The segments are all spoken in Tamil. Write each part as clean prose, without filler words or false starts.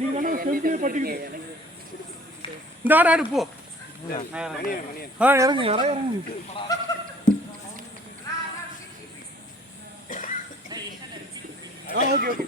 நீங்க பட்டிக்கு இந்த ஆடு போ இறங்கு இறங்கு ஓகே ஓகே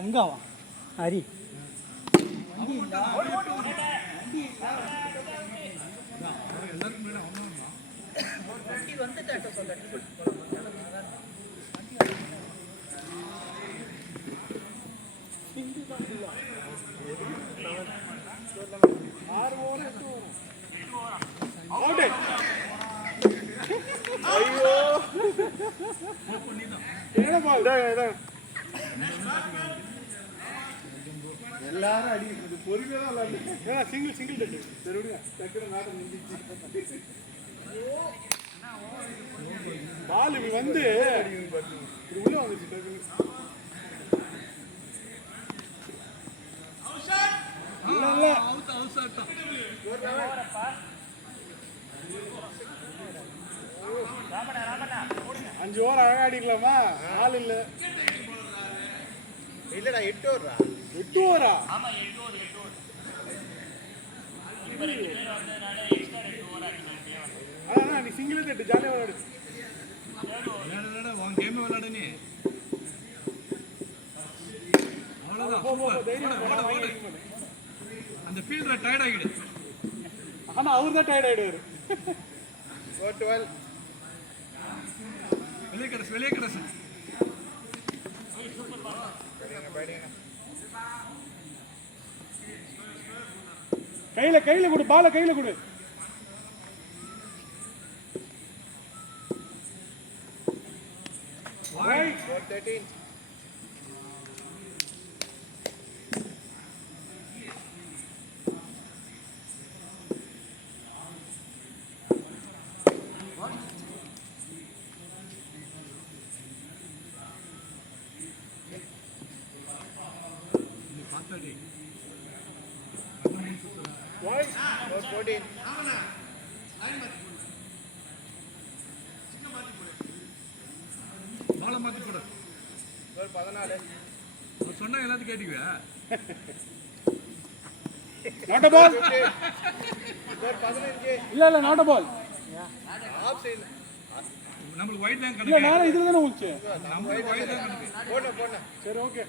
அங்காவா ஹரி எல்லாரும் அடிக்கிறது பொறுமையா தான் சிங்கிள் சிங்கிள் தட்டு சரியா டக்குனு நாட்டம் நின்றுச்சு பால் இப்படி வந்து இது உள்ள வந்துச்சு டக்குனு 5 ஓவர் அழகா அடிக்கலாமா? ஆள் இல்ல இல்லடா 8 ஓவரா 8 ஓவரா ஆமா 8 ஓவர் ஆனா நீ சிங்கிள் தட்டு ஜாலியா விளையாடு உன் கேம் விளையாடு நீ அவ்வளவுதான் அந்த ஃபீல்டர் டயர்ட் ஆகிடு ஆனா அவர் தான் டயர்ட் ஆயிடுவாரு 4-12 வெளியே கிடச்சு கையில கொடு பால கையில கொடு சொன்னா எல்லாத்தையும் கேட்டுக்குவா நாட் அ பால் இல்ல நாட் அ பால் நமக்கு வைட் தான் கணக்கு இல்ல நான் இதுல தான ஊச்சு நமக்கு வைட் தான் கணக்கு போடு சரி ஓகே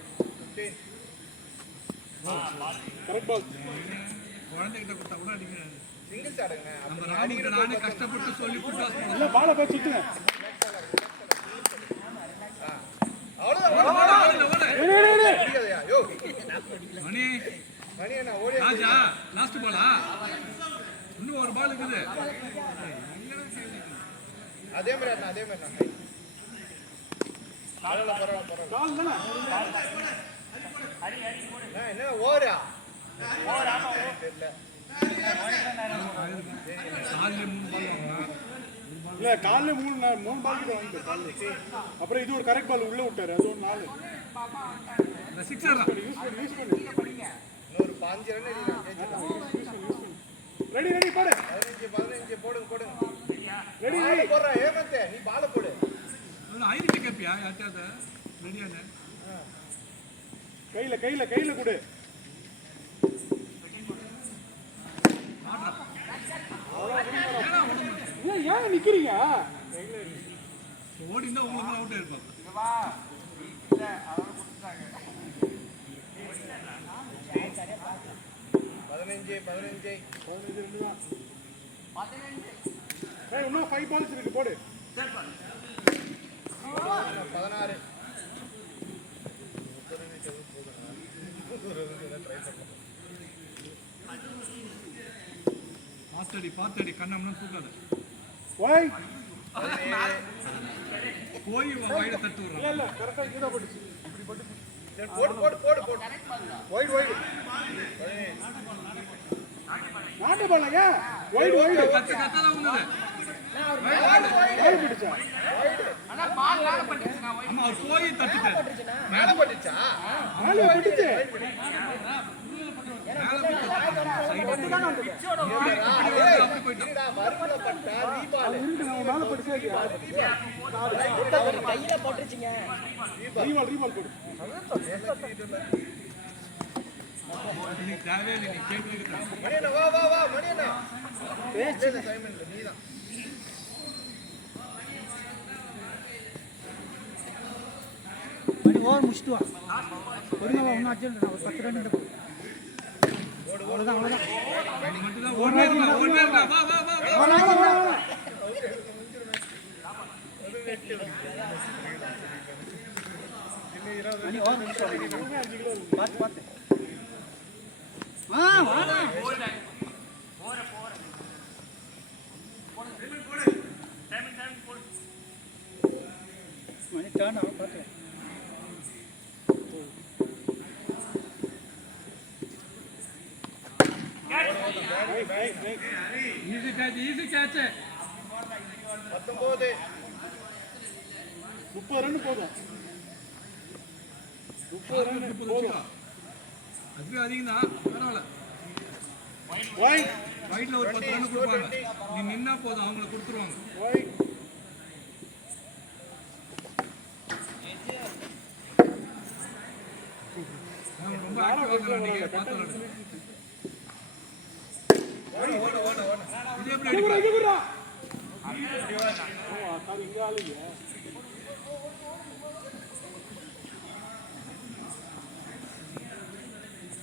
கரெக்ட் பால் குழந்தைகிட்ட கொடுத்தா கூட அடிங்க சிங்கிள்ஸ் ஆடுங்க நம்ம ராணிகிட்ட நானே கஷ்டப்பட்டு சொல்லி புட்டாஸ் பண்ணல இல்ல பால போய் சுத்துங்க அவ்வளவுதான் மணி ராஜா லாஸ்ட் பாலா இன்னும் ஒரு பால் இருக்குது அதே மாதிரி என்ன ஓரா இல்ல காலைல மூணு பால் கிட்ட வாங்கிட்டு அப்புறம் இது ஒரு கரெக்ட் பால் உள்ள விட்டாரு அது ஒரு 4 சிக்ஸர் யூஸ் பண்ணு இன்னொரு 5 ரன் ரெடி பாரு 15 போடுங்க ரெடி போடுற ஏமத்தே நீ பால போடு ஐடி கேப்பியா யார்ட்டாத ரெடியானே கையில கொடு ஏன் நிக்கிறீங்க ஓடி இருந்தா உங்களுக்கு அவுட் ஆயிருப்பாங்க இன்னும் 5 பால்ஸ் இருக்கு போடு 16 பாத்தடி கண்ணம்னா தூக்காத ஓய் போய் வாயில தட்டு விடுறான் இல்ல கரெக்ட்டா கீழ போடுச்சு இப்படி போட்டு போடு வைட் நாட்டு பாலங்க வைட் கத்தல உனது வைட் பிடிச்சா ஆனா பால் மேல பட்டுச்சு நான் அம்மா போய் தட்டிட்டாரு மேல பட்டுச்சா மேல பட்டுச்சு மறுபடியும் பட்டா நீ பால் மேல பட்டுச்சு கையில போட்டுச்சுங்க ரீபால் போடு நீ தேவே நீ கேக்குறீங்க மணியண்ணா வா மணியண்ணா பேச்சு டைம் இல்ல நீதான் மணி ஓவர் முடிச்சுட்டு வா பொறுமையாக ஒன்றும் அர்ஜென்ட் ஒரு 10 ரன் எடுப்போம் அவ்வளோதான் மட்டும் தான் ஓடவே இருக்கா வா மணி ஓவர் முடிச்சு பார்த்து வாடா மணி டர்ன் ஆகும் பார்த்து ஈஸி கேட்ச் 19 30 ரன் போதும் 30 ரன் போதும் அதுவே அதிகம் தான் பரவாயில்ல வைட் ரைட்ல ஒரு 10 ரன் கொடுப்பாங்க நீ நின்னா போதும் அவங்கள கொடுத்துருவாங்க வைட் ரொம்ப ஆக்டிவா இருக்காங்க நீங்க பார்த்தா இது எப்படி இதுக்குறா இங்க ஆளுங்க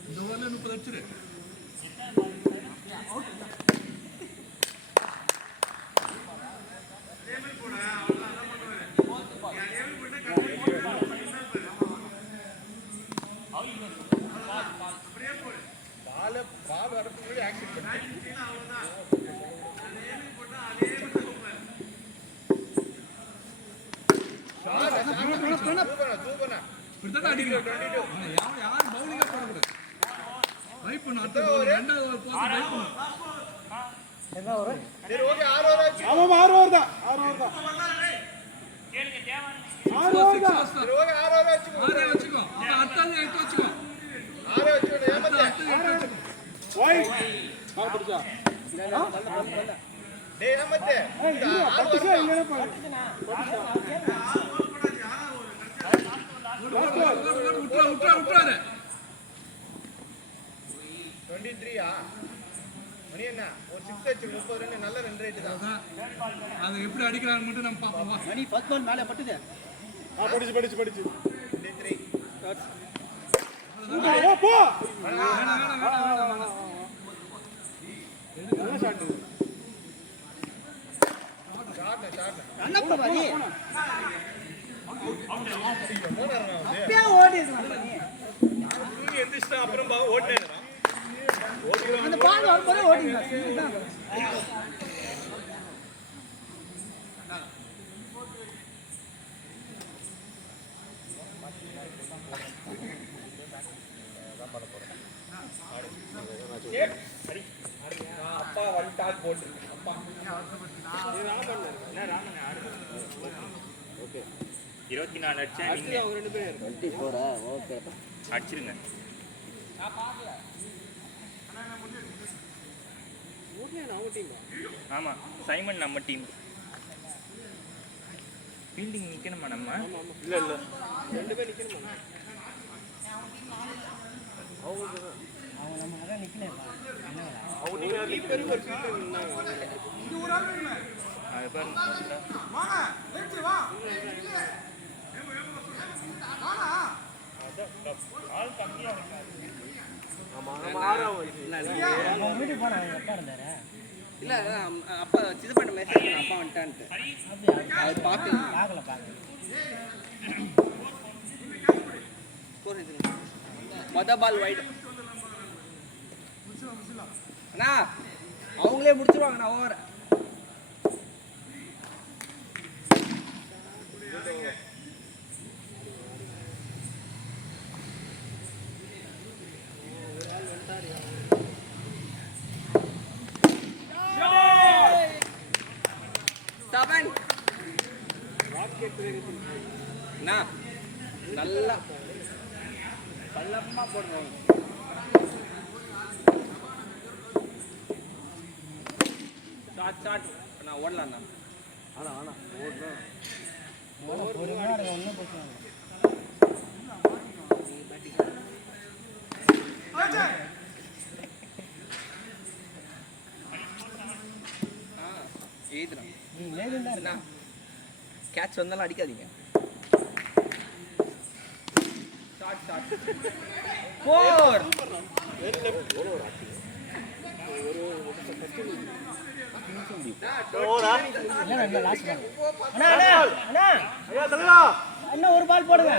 இந்த ஓவர்ல 30 அடிச்சிரு பால் வரதுக்கு முன்னாடி ஆக்சன் பண்ணு தூபனா இப்படிதான் அடிக்கணும் யார் பவுலிங்கா போடக்கூடாது ரைட் பண்ணு அடுத்த ஓவர் ரெண்டாவது ஓவர் போட்டு ரைட் பண்ணு சரி ஓகே 6 ஓவர் ஆச்சு ஆமா 6 ஓவர் தான் சரி ஓகே 6 ஓவர் ஆச்சு ஆறே வச்சுக்கோ அடுத்தது 8 வச்சுக்கோ 6 வச்சு ஏமாத்தே வைட் பால் பிடிச்சா டேய் ஏமாத்தே பட்டுச்சா இல்லையா பாரு விட்டுறாரு 23 மணி என்ன ஒரு 6 அடிச்சு 30 ரன் நல்ல ரன் ரேட் தான் அது எப்படி அடிக்கிறாங்க மட்டும் நம்ம பாப்போம் மணி 10 பால் மேலே பட்டுது படிச்சு 23 ஓ போ வேணாம் நல்ல ஷாட் ஷாட் அண்ணப்பா மணி போனாரா அப்பே ஓடிடுறான் மணி எந்திரிச்சா அப்புறம் ஓடுனேன் பால் வரும்போதே ஓடிங்க அப்பா வந்துட்டால் போட்டு அப்பா ஓகே 24 அடிச்சா நீங்க அவங்க 2 பேர் 24 ஓகே அடிச்சிருங்க அவங்க டீம் ஆமா சைமன் நம்ம டீம் ஃபீல்டிங் நிக்கணுமா நம்ம இல்ல 2 பேர் நிக்கணுமா அவங்க நம்ம அதான் நிக்கல அவங்க நீங்க கீப்பர் ஒரு ஃபீல்டர் நின்னாங்க அது பாருங்க ஆள் கம்மியா இருக்காது ஆமா நம்ம ஆறாவது அவங்க வீட்டுக்கு போனாங்க அப்பா இருந்தாரு இல்ல அப்பா சிதப்பட்ட மெசேஜ் பண்ண அப்பா வந்துட்டான்ட்டு அவர் பார்க்கல மொத பால் வைட் அண்ணா அவங்களே முடிச்சிருவாங்க நான் ஓவர் நல்லா பள்ளமா போடுறோம் ஷாட் நான் ஓடலாம் ஆனா ஓடணும் ஒன்றும் பிரச்சனை எழுதுறேன் கேட்ச் வந்தாலும் அடிக்காதீங்க ஃபோர் இன்னும் ஒரு பால் போடுங்க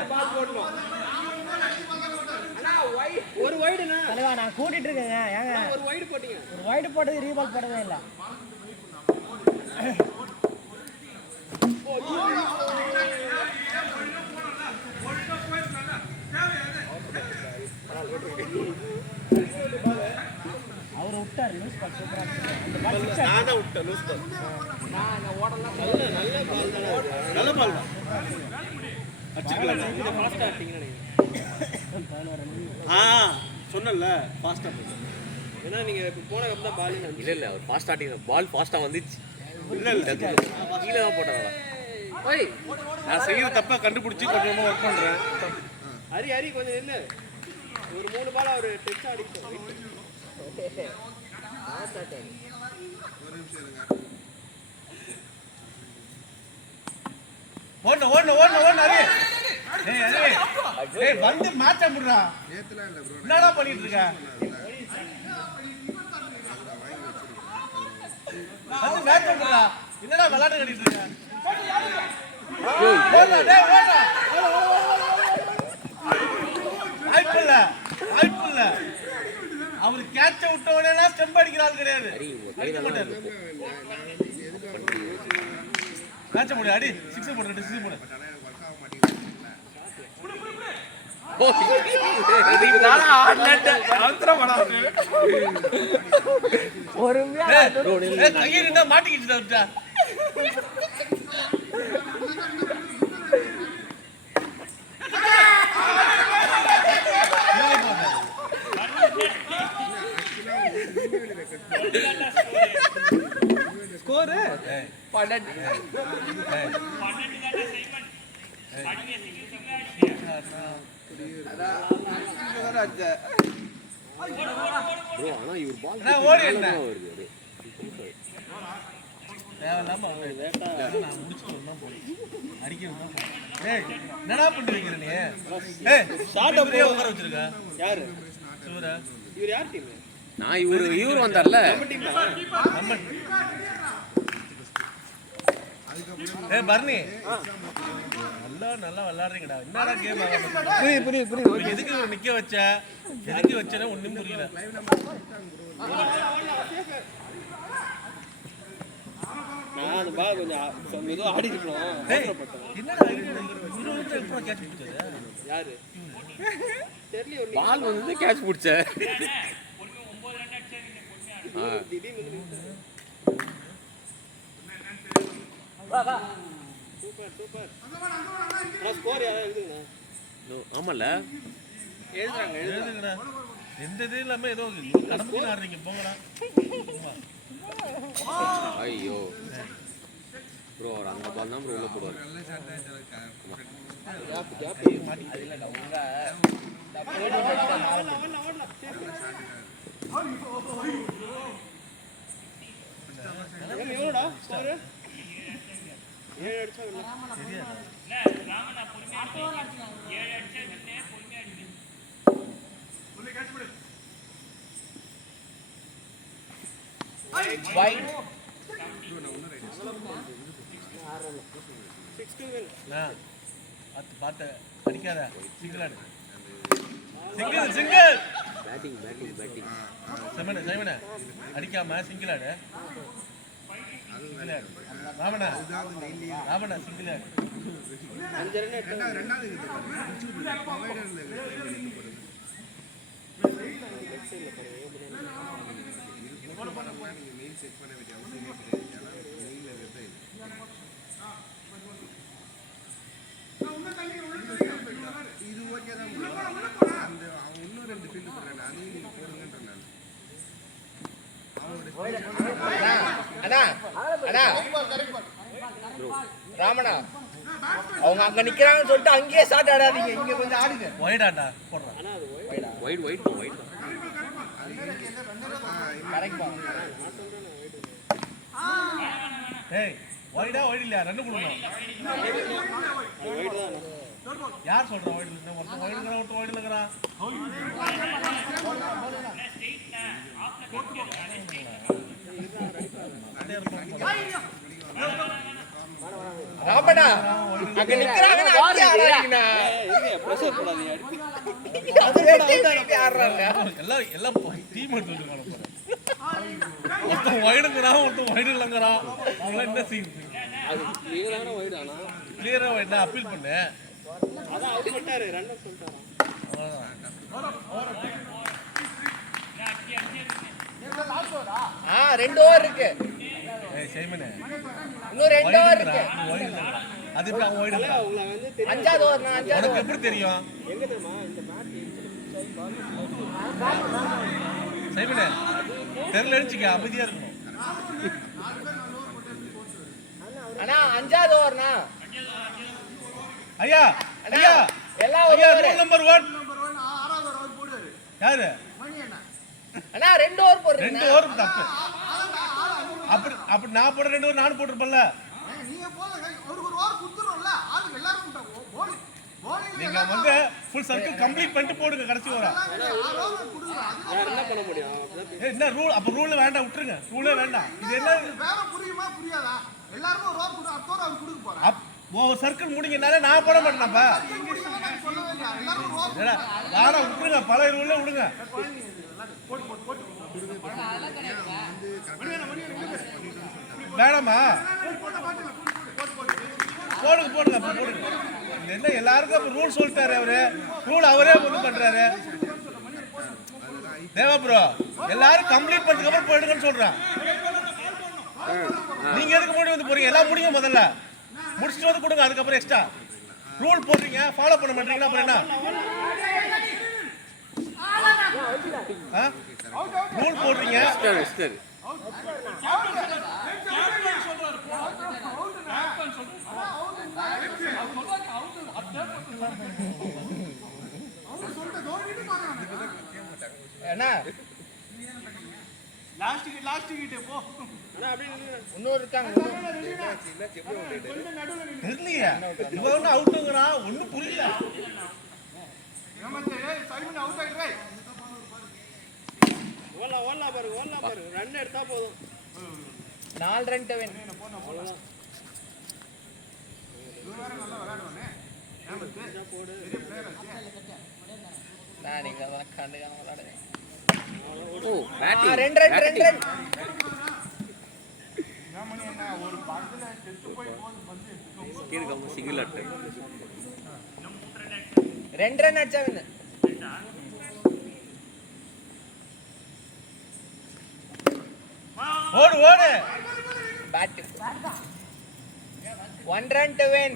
ஒரு வைடுனா தலைவா நான் கூட்டிட்டு இருக்கேங்க ஏங்க ஒரு வைடு போட்டீங்க ஒரு வைடு போட்டது ரீபால் போடவே இல்லை அவர் விட்டாரு லூஸ் பால் சூப்பரா இருந்துச்சு நான் தான் விட்டேன் லூஸ் பால் நான் ஓடலாம் நல்ல பால் தான் அடிச்சுக்கலாம் கொஞ்சம் ஃபாஸ்டா ஆட்டிங்கன்னு ஆ சொன்னல ஃபாஸ்டா போய் ஏன்னா நீங்க போன கப் தான் பால் இல்ல அவர் ஃபாஸ்ட் ஸ்டார்டிங் பால் ஃபாஸ்டா வந்துச்சு இல்ல கீழே தான் போட்டாங்க ஓய் நான் செய்யற தப்பா கண்டுபிடிச்சி கொஞ்சமா ஒர்க் பண்றேன் ஹரி ஹரி கொஞ்சம் நில்லு ஒரு 3 பால் அவர் டச் அடிக்கும் ஓடு அரே ஏய் வந்து மேட்ச் முடிடா என்னடா பண்ணிட்டு இருக்க வந்து மேட்ச் முடிடா என்னடா விளையாட்டு கட்டிட்டு இருக்க ஓடு டேய் ஓடு ஐபிஎல் அவர் கேட்ச விட்ட உடனே ஸ்டெம்ப் அடிக்கிறாரு கிடையாது அடிக்க மாட்டாரு மேட்ச் முடிய அடி 6 போடு 6 போடு மாட்டிக்கிட்டு ஸ்கோர் 12 ப்ரோ ஆனா இவர் பால் நான் ஓடி என்ன வருது தேவையில்லாம நான் முடிச்சுட்டு வந்தேன் போய் அடிக்கணும் ஏய் என்னடா பண்றீங்க நீ ஏய் ஷாட் அப்படியே உட்கார வச்சிருக்க யாரு சூரா இவர் யார் டீம் நான் இவர் வந்தார்ல நம்ம டீம் தான் நம்ம ஏய் பர்னி நல்லா விளையாடுறீங்கடா. என்னடா கேம் புரியுது எதுக்கு நிக்க வச்ச? எதுக்கு வச்சனே ஒண்ணும் புரியல. நான் அந்த பால் கொஞ்சம் மெதுவாக ஆடி இருக்கணும். டேய் என்னடா எப்போ கேட்ச் பிடிச்சது? யாரு பால் வந்து கேட்ச் பிடிச்ச ஸ்கோர் யாராவது எழுதுங்கண்ணா. ஆமால எழுதுங்கடா. எந்த இது இல்லாம ஏதோ கடம்பு ஆடுறீங்க போங்கடா. ஐயோ ப்ரோ அவர் அந்த பால் தான் ப்ரோ உள்ள போடுவார். பாத்த அடிக்காத. சிங்கிள் ஆடு. சிங்கிள் பேட்டிங் சைமன அடிக்காம சிங்கிள் ஆடு. ராமனா சிங்கிள் ஆடு. இது ஓகே தான் அந்த அவன் இன்னும் 2 ஃபீல்டு போடுறான். அதையும் நீங்க போடுங்கன்ற ராமனா அவங்க அங்க நிக்கிறாங்கன்னு சொல்லிட்டு அங்கேயே ஸ்டார்ட் ஆடாதீங்க. இங்க கொஞ்சம் ஆடுங்க. ஒயிட் ஆட்டா போடுறான். ஒயிட் கரெக்ட் பா. ஏய் ஒயிடா ஒயிட் இல்லையா? ரெண்டு கொடுங்க. யார் சொல்றா ஒயிட் இல்ல? ஒருத்தன் ஒயிடுங்கறா, ஒருத்தன் ஒயிட் இல்லங்கறா. ராமனா அங்க நிக்கிறாங்கன்னு அங்கேயே ஆடாதீங்கண்ணா. ப்ரெஷர் போடாதீங்க. எல்லாம் டீம் எடுத்து வச்சிருக்காங்க. ஒருத்தன் ஒயிடுங்கறா, ஒருத்தன் ஒயிட் இல்லங்கறா. அவங்கள என்ன சீன்? அது கிளியரான ஒயிட் ஆனா கிளியரா ஒயிட் நான் அப்பீல் பண்ணு. அதான் அவுட் பண்ணிட்டாரு. ரன் அவுட் பண்ணிட்டாரு. ஆ 2 ஓவர் இருக்கு. ஏய் சைமனே இன்னும் 2 ஓவர் இருக்கு. அது இப்ப அவன் ஒயிட் இல்ல. உங்களை வந்து 5வது ஓவர் நான் 5வது உனக்கு எப்படி தெரியும்? எங்க தெரியுமா இந்த மேட்ச் சைமனே தெரியல எழுச்சிக்க அமைதியா இருக்கணும். அண்ணா 5வது ஓவர்னா ஐயா ஐயா எல்லா ஐயா ஓவர் ரூல் நம்பர் 1 யாரு? அண்ணா 2 ஓவர் போடுறீங்க. 2 ஓவர் தப்பு. அப்படி நான் போட 2 ஓவர் நான் போட்டுருப்பேன்ல. நீங்க வந்து ஃபுல் சர்க்கிள் கம்ப்ளீட் பண்ணிட்டு போடுங்க கடைசி ஓவரா. என்ன பண்ண முடியும்? ஏய் என்ன ரூல்? அப்ப ரூல் வேண்டாம், விட்டுருங்க. ரூலே வேண்டாம். இது என்ன புரியாதா? எல்லாரும் ஒரு ஓவர் கொடுத்து அடுத்த ஓவர் அவர் கொடுக்க போறாரு. ஒரு சர்க்கிள் முடிங்கனாலே நான் போட மாட்டேனப்பா. ஏடா வாடா விட்டுருங்க. பழைய ரூல்ல விடுங்க. வேணாமா? போடுங்க அப்ப போடுங்க. என்ன எல்லாருக்கும் அப்ப ரூல் சொல்லிட்டாரு அவரு. ரூல் அவரே இது பண்றாரு. தேவா ப்ரோ எல்லாரும் கம்ப்ளீட் பண்ணதுக்கு அப்புறம் போயிடுங்கன்னு சொல்றேன். நீங்க எதுக்கு முன்னாடி வந்து போறீங்க? எல்லாம் முடிங்க முதல்ல. முடிச்சுட்டு வந்து கொடுங்க. அதுக்கப்புறம் எக்ஸ்ட்ரா ரூல் போடுறீங்க, ஃபாலோ பண்ண மாட்டீங்களா? அப்புறம் என்ன ரூல் போடுறீங்க? அண்ணா லாஸ்ட் கிட்ட போ. இன்னொரு இருக்காங்க. தெரியலையே இவன் ஒன்றும் அவுட்டுங்கிறான். ஒன்றும் புரியல. ஓடலாம் பாரு. ரன் எடுத்தா போதும். 4 ரன் டெவன். நான் நீங்க அதெல்லாம் கண்டுக்காம விளையாடுங்க. ஓ பேட்டிங் ரெண்டு ரன் ரெண்டு ரன் சிங்கிள் அட்டை ரெண்டு ரன் அடிச்சா வின்னு. ஓடு ஓடு bad 1 run to win.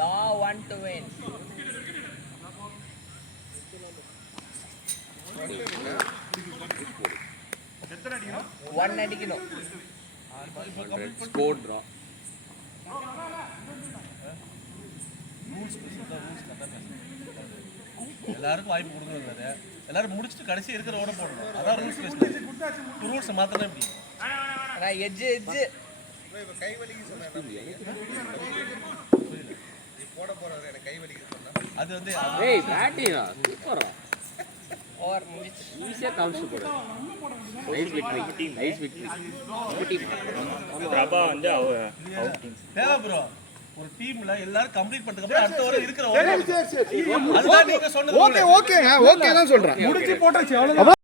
Law 1 to win. One அடிக்கணும். ஸ்கோர் ட்ரா எல்லாருக்கும் வாய்ப்பு கொடுக்கறது எல்லாரும் முடிச்சுட்டு கடைசி இருக்கிற ஓட போடணும். அதான் ரூல்ஸ் பேசுறது. ரூல்ஸ் மாத்தணும் இப்படி. ஆனா எட்ஜ் இப்ப கை வலிக்கு சொன்னேன் போட போறாரு எனக்கு கை வலிக்கு சொன்னா அது வந்து ஏய் பேட்டிங்கா சூப்பரா ஓவர் முடிச்சு. ஈஸியா கவுன்ஸ் போடு nice victory nice victory Prabha வந்து அவுட் டீம் தேவை ப்ரோ. ஒரு டீம்ல எல்லாரும் கம்ப்ளீட் பண்ணதுக்கு அப்புறம் அடுத்த ஓவர் இருக்கிற ஓவர் அதுதான் நீங்க சொன்னது. ஓகே ஓகே தான் சொல்றேன் முடிச்சு போட்டாச்சு அவ்வளவுதான்.